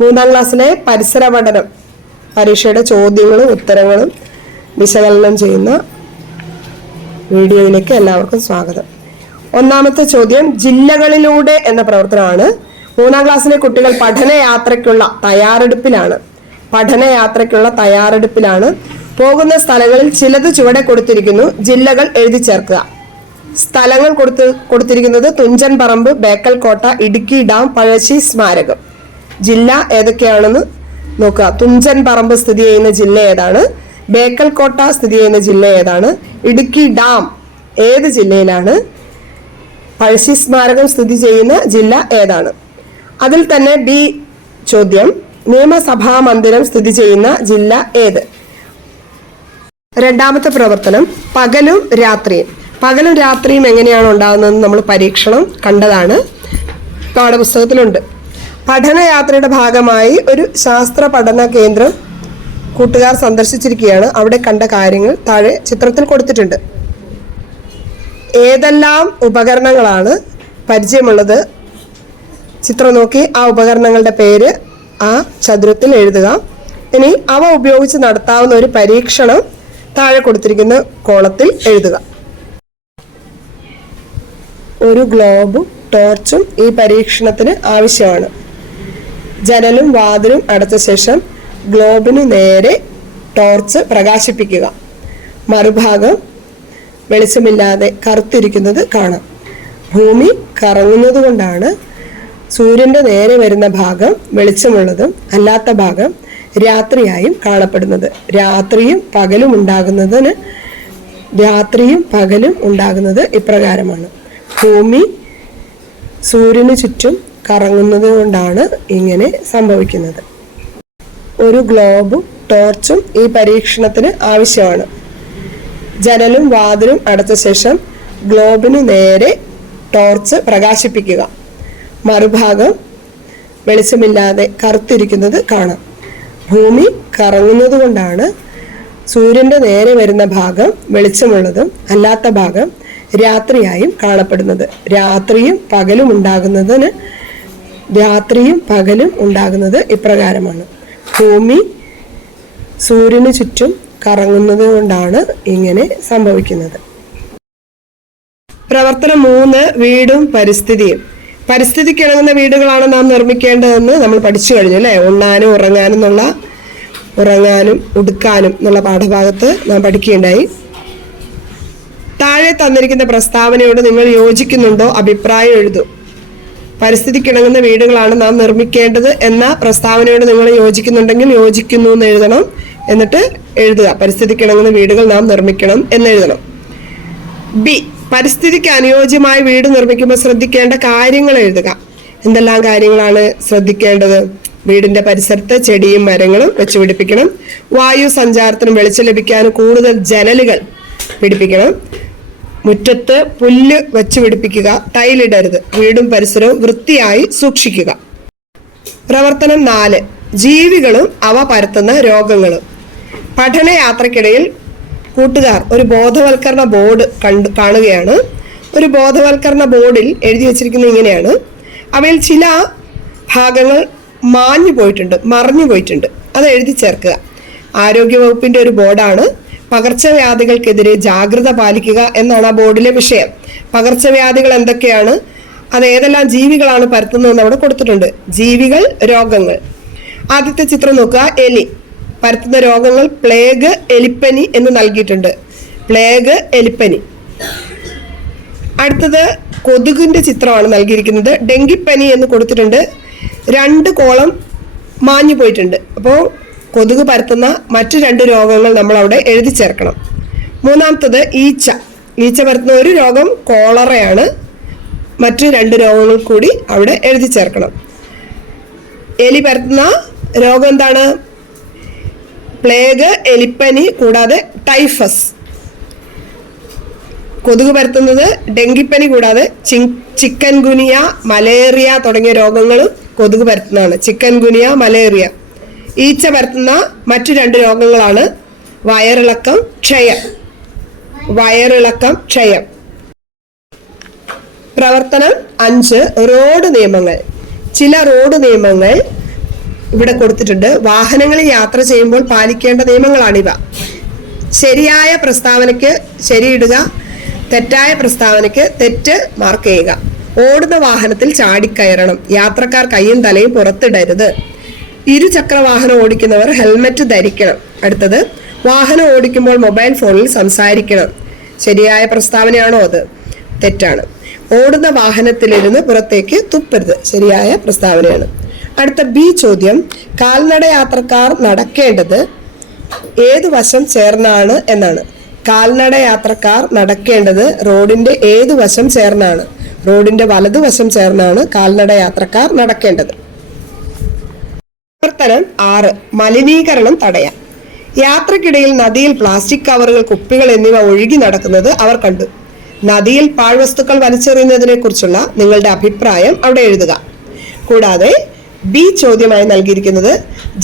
മൂന്നാം ക്ലാസ്സിലെ പരിസര പഠനം പരീക്ഷയുടെ ചോദ്യങ്ങളും ഉത്തരങ്ങളും വിശകലനം ചെയ്യുന്ന വീഡിയോയിലേക്ക് എല്ലാവർക്കും സ്വാഗതം. ഒന്നാമത്തെ ചോദ്യം ജില്ലകളിലൂടെ എന്ന പ്രവർത്തനമാണ്. മൂന്നാം ക്ലാസ്സിലെ കുട്ടികൾ പഠനയാത്രയ്ക്കുള്ള തയ്യാറെടുപ്പിലാണ്. പഠനയാത്രയ്ക്കുള്ള തയ്യാറെടുപ്പിലാണ്. പോകുന്ന സ്ഥലങ്ങളിൽ ചിലത് ചുവടെ കൊടുത്തിരിക്കുന്നു ജില്ലകൾ എഴുതി ചേർക്കുക. സ്ഥലങ്ങൾ കൊടുത്ത് കൊടുത്തിരിക്കുന്നത് തുഞ്ചൻ പറമ്പ് ബേക്കൽ കോട്ട ഇടുക്കി ഡാം പഴശ്ശി സ്മാരകം. ജില്ല ഏതൊക്കെയാണെന്ന് നോക്കുക. തുഞ്ചൻ പറമ്പ് സ്ഥിതി ചെയ്യുന്ന ജില്ല ഏതാണ്? ബേക്കൽ കോട്ട സ്ഥിതി ചെയ്യുന്ന ജില്ല ഏതാണ്? ഇടുക്കി ഡാം ഏത് ജില്ലയിലാണ്? പഴശ്ശി സ്മാരകം സ്ഥിതി ചെയ്യുന്ന ജില്ല ഏതാണ്? അതിൽ തന്നെ ബി ചോദ്യം നിയമസഭാ മന്ദിരം സ്ഥിതി ചെയ്യുന്ന ജില്ല ഏത്? രണ്ടാമത്തെ പ്രവർത്തനം പകലും രാത്രിയും. പകലും രാത്രിയും എങ്ങനെയാണ് ഉണ്ടാകുന്നതെന്ന് നമ്മൾ പരീക്ഷണം കണ്ടതാണ്. പാഠപുസ്തകത്തിലുണ്ട്. പഠനയാത്രയുടെ ഭാഗമായി ഒരു ശാസ്ത്ര പഠന കേന്ദ്രം കൂട്ടുകാർ സന്ദർശിച്ചിരിക്കുകയാണ്. അവിടെ കണ്ട കാര്യങ്ങൾ താഴെ ചിത്രത്തിൽ കൊടുത്തിട്ടുണ്ട്. ഏതെല്ലാം ഉപകരണങ്ങളാണ് പരിചയമുള്ളത്? ചിത്രം നോക്കി ആ ഉപകരണങ്ങളുടെ പേര് ആ ചതുരത്തിൽ എഴുതുക. ഇനി അവ ഉപയോഗിച്ച് നടത്താവുന്ന ഒരു പരീക്ഷണം താഴെ കൊടുത്തിരിക്കുന്ന കോളത്തിൽ എഴുതുക. ഒരു ഗ്ലോബും ടോർച്ചും ഈ പരീക്ഷണത്തിന് ആവശ്യമാണ്. ജനലും വാതിലും അടച്ച ശേഷം ഗ്ലോബിന് നേരെ ടോർച്ച് പ്രകാശിപ്പിക്കുക. മറുഭാഗം വെളിച്ചമില്ലാതെ കറുത്തിരിക്കുന്നത് കാണാം. ഭൂമി കറങ്ങുന്നത് കൊണ്ടാണ് സൂര്യന്റെ നേരെ വരുന്ന ഭാഗം വെളിച്ചമുള്ളതും അല്ലാത്ത ഭാഗം രാത്രിയായും കാണപ്പെടുന്നത്. രാത്രിയും പകലും ഉണ്ടാകുന്നതിന് രാത്രിയും പകലും ഉണ്ടാകുന്നത് ഇപ്രകാരമാണ്. ഭൂമി സൂര്യന് ചുറ്റും കറങ്ങുന്നത് കൊണ്ടാണ് ഇങ്ങനെ സംഭവിക്കുന്നത്. ഒരു ഗ്ലോബും ടോർച്ചും ഈ പരീക്ഷണത്തിന് ആവശ്യമാണ്. ജനലും വാതിലും അടച്ച ശേഷം ഗ്ലോബിന് നേരെ ടോർച്ച് പ്രകാശിപ്പിക്കുക. മറുഭാഗം വെളിച്ചമില്ലാതെ കറുത്തിരിക്കുന്നത് കാണാം. ഭൂമി കറങ്ങുന്നത് കൊണ്ടാണ് സൂര്യന്റെ നേരെ വരുന്ന ഭാഗം വെളിച്ചമുള്ളതും അല്ലാത്ത ഭാഗം രാത്രിയായും കാണപ്പെടുന്നത്. രാത്രിയും പകലും ഉണ്ടാകുന്നതിന് രാത്രിയും പകലും ഉണ്ടാകുന്നത് ഇപ്രകാരമാണ്. ഭൂമി സൂര്യന് ചുറ്റും കറങ്ങുന്നത് കൊണ്ടാണ് ഇങ്ങനെ സംഭവിക്കുന്നത്. പ്രവർത്തനം മൂന്ന് വീടും പരിസ്ഥിതിയും. പരിസ്ഥിതിക്ക് ഇണങ്ങുന്ന വീടുകളാണ് നാം നിർമ്മിക്കേണ്ടതെന്ന് നമ്മൾ പഠിച്ചു കഴിഞ്ഞു അല്ലേ? ഉണ്ണാനും ഉറങ്ങാനും എന്നുള്ള ഉറങ്ങാനും ഉടുക്കാനും എന്നുള്ള പാഠഭാഗത്ത് നാം പഠിക്കുകയുണ്ടായി. താഴെ തന്നിരിക്കുന്ന പ്രസ്താവനയോട് നിങ്ങൾ യോജിക്കുന്നുണ്ടോ? അഭിപ്രായം എഴുതൂ. പരിസ്ഥിതിക്കിണങ്ങുന്ന വീടുകളാണ് നാം നിർമ്മിക്കേണ്ടത് എന്ന പ്രസ്താവനയോട് നിങ്ങൾ യോജിക്കുന്നുണ്ടെങ്കിൽ യോജിക്കുന്നു എന്ന് എഴുതണം. എന്നിട്ട് എഴുതുക. പരിസ്ഥിതിക്കിണങ്ങുന്ന വീടുകൾ നാം നിർമ്മിക്കണം എന്ന് എഴുതണം. ബി. പരിസ്ഥിതിക്ക് അനുയോജ്യമായ വീട് നിർമ്മിക്കുമ്പോൾ ശ്രദ്ധിക്കേണ്ട കാര്യങ്ങൾ എഴുതുക. എന്തെല്ലാം കാര്യങ്ങളാണ് ശ്രദ്ധിക്കേണ്ടത്? വീടിന്റെ പരിസരത്ത് ചെടിയും മരങ്ങളും വെച്ച് പിടിപ്പിക്കണം. വായു സഞ്ചാരത്തിനും വെളിച്ചം ലഭിക്കാനും കൂടുതൽ ജനലുകൾ പിടിപ്പിക്കണം. മുറ്റത്ത് പുല്ല് വെച്ച് പിടിപ്പിക്കുക ടൈലിടരുത് വീടും പരിസരവും വൃത്തിയായി സൂക്ഷിക്കുക. പ്രവർത്തനം നാല്. ജീവികളും അവ പരത്തുന്ന രോഗങ്ങളും. പഠനയാത്രക്കിടയിൽ കൂട്ടുകാർ ഒരു ബോധവൽക്കരണ ബോർഡ് കണ്ടു കാണുകയാണ്. ഒരു ബോധവൽക്കരണ ബോർഡിൽ എഴുതി വച്ചിരിക്കുന്നത് ഇങ്ങനെയാണ്. അവയിൽ ചില ഭാഗങ്ങൾ മാഞ്ഞു പോയിട്ടുണ്ട് മറഞ്ഞു പോയിട്ടുണ്ട് അത് എഴുതി ചേർക്കുക. ആരോഗ്യവകുപ്പിന്റെ ഒരു ബോർഡാണ്. പകർച്ചവ്യാധികൾക്കെതിരെ ജാഗ്രത പാലിക്കുക എന്നാണ് ആ ബോർഡിലെ വിഷയം. പകർച്ചവ്യാധികൾ എന്തൊക്കെയാണ്? അത് ഏതെല്ലാം ജീവികളാണ് പരത്തുന്നതെന്ന് അവിടെ കൊടുത്തിട്ടുണ്ട്. ജീവികൾ രോഗങ്ങൾ. ആദ്യത്തെ ചിത്രം നോക്കുക. എലി. പരത്തുന്ന രോഗങ്ങൾ പ്ലേഗ് എലിപ്പനി എന്ന് നൽകിയിട്ടുണ്ട്. പ്ലേഗ് എലിപ്പനി. അടുത്തത് കൊതുകിന്റെ ചിത്രമാണ് നൽകിയിരിക്കുന്നത്. ഡെങ്കിപ്പനി എന്ന് കൊടുത്തിട്ടുണ്ട്. രണ്ട് കോളം മാഞ്ഞു പോയിട്ടുണ്ട് അപ്പോൾ കൊതുക് പരത്തുന്ന മറ്റു രണ്ട് രോഗങ്ങൾ നമ്മൾ അവിടെ എഴുതി ചേർക്കണം. മൂന്നാമത്തത് ഈച്ച. ഈച്ച പരത്തുന്ന ഒരു രോഗം കോളറയാണ്. മറ്റു രണ്ട് രോഗങ്ങൾ കൂടി അവിടെ എഴുതി ചേർക്കണം. എലി പരത്തുന്ന രോഗം എന്താണ്? പ്ലേഗ് എലിപ്പനി കൂടാതെ ടൈഫസ്. കൊതുക് പരത്തുന്നത് ഡെങ്കിപ്പനി കൂടാതെ ചിക്കൻ ഗുനിയ മലേറിയ തുടങ്ങിയ രോഗങ്ങളും കൊതുക് പരത്തുന്നതാണ്. Chicken ഗുനിയ malaria. ഈച്ച പരത്തുന്ന മറ്റു രണ്ട് രോഗങ്ങളാണ് വയറിളക്കം ക്ഷയം. വയറിളക്കം ക്ഷയം. പ്രവർത്തനം അഞ്ച് റോഡ് നിയമങ്ങൾ. ചില റോഡ് നിയമങ്ങൾ ഇവിടെ കൊടുത്തിട്ടുണ്ട്. വാഹനങ്ങളിൽ യാത്ര ചെയ്യുമ്പോൾ പാലിക്കേണ്ട നിയമങ്ങളാണിവ. ശരിയായ പ്രസ്താവനയ്ക്ക് ശരിയിടുക തെറ്റായ പ്രസ്താവനയ്ക്ക് തെറ്റ് മാർക്ക് ചെയ്യുക. ഓടുന്ന വാഹനത്തിൽ ചാടിക്കയറണം. യാത്രക്കാർ കൈയും തലയും പുറത്തിടരുത്. ഇരുചക്ര വാഹനം ഓടിക്കുന്നവർ ഹെൽമറ്റ് ധരിക്കണം. അടുത്തത് വാഹനം ഓടിക്കുമ്പോൾ മൊബൈൽ ഫോണിൽ സംസാരിക്കണം. ശരിയായ പ്രസ്താവനയാണോ അത്? തെറ്റാണ്. ഓടുന്ന വാഹനത്തിലിരുന്ന് പുറത്തേക്ക് തുപ്പരുത്. ശരിയായ പ്രസ്താവനയാണ്. അടുത്ത ബി ചോദ്യം കാൽനട യാത്രക്കാർ നടക്കേണ്ടത് ഏത് വശം ചേർന്നാണ് എന്നാണ്. കാൽനട യാത്രക്കാർ നടക്കേണ്ടത് റോഡിന്റെ ഏത് വശം ചേർന്നാണ്. റോഡിന്റെ വലതുവശം ചേർന്നാണ് കാൽനട യാത്രക്കാർ നടക്കേണ്ടത്. പ്രവർത്തനം ആറ് മലിനീകരണം തടയാൻ. യാത്രക്കിടയിൽ നദിയിൽ പ്ലാസ്റ്റിക് കവറുകൾ കുപ്പികൾ എന്നിവ ഒഴുകി നടക്കുന്നത് അവർ കണ്ടു. നദിയിൽ പാഴ്വസ്തുക്കൾ വലിച്ചെറിയുന്നതിനെ കുറിച്ചുള്ള നിങ്ങളുടെ അഭിപ്രായം അവിടെ എഴുതുക. കൂടാതെ ബി ചോദ്യമായി നൽകിയിരിക്കുന്നത്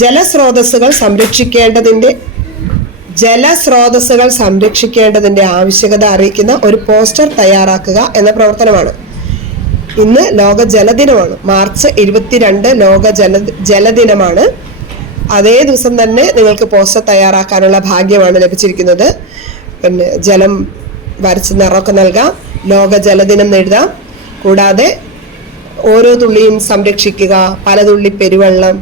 ജലസ്രോതസ്സുകൾ സംരക്ഷിക്കേണ്ടതിന്റെ ജലസ്രോതസ്സുകൾ സംരക്ഷിക്കേണ്ടതിന്റെ ആവശ്യകത അറിയിക്കുന്ന ഒരു പോസ്റ്റർ തയ്യാറാക്കുക എന്ന പ്രവർത്തനമാണ്. ഇന്ന് ലോക ജലദിനമാണ് മാർച്ച് ഇരുപത്തിരണ്ട് ലോക ജല ജലദിനമാണ്. അതേ ദിവസം തന്നെ നിങ്ങൾക്ക് പോസ്റ്റർ തയ്യാറാക്കാനുള്ള ഭാഗ്യമാണ് ലഭിച്ചിരിക്കുന്നത്. പിന്നെ ജലം വരച്ച് നിറമൊക്കെ നൽകാം. ലോക ജലദിനം എഴുതാം കൂടാതെ ഓരോ തുള്ളിയും സംരക്ഷിക്കുക. പല തുള്ളി പെരുവെള്ളം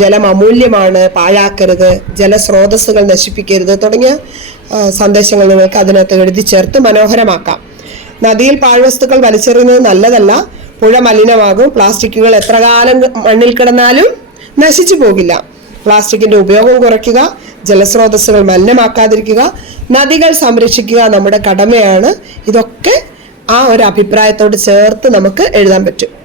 ജലം അമൂല്യമാണ് പാഴാക്കരുത് ജലസ്രോതസ്സുകൾ നശിപ്പിക്കരുത് തുടങ്ങിയ സന്ദേശങ്ങൾ നിങ്ങൾക്ക് അതിനകത്ത് എഴുതി ചേർത്ത് മനോഹരമാക്കാം. നദിയിൽ പാഴ്വസ്തുക്കൾ വലിച്ചെറിയുന്നത് നല്ലതല്ല. പുഴ മലിനമാകും. പ്ലാസ്റ്റിക്കുകൾ എത്ര കാലം മണ്ണിൽ കിടന്നാലും നശിച്ചു പോകില്ല. പ്ലാസ്റ്റിക്കിന്റെ ഉപയോഗം കുറയ്ക്കുക ജലസ്രോതസ്സുകൾ മലിനമാക്കാതിരിക്കുക നദികൾ സംരക്ഷിക്കുക നമ്മുടെ കടമയാണ്. ഇതൊക്കെ ആ ഒരു അഭിപ്രായത്തോട് ചേർത്ത് നമുക്ക് എഴുതാൻ പറ്റും.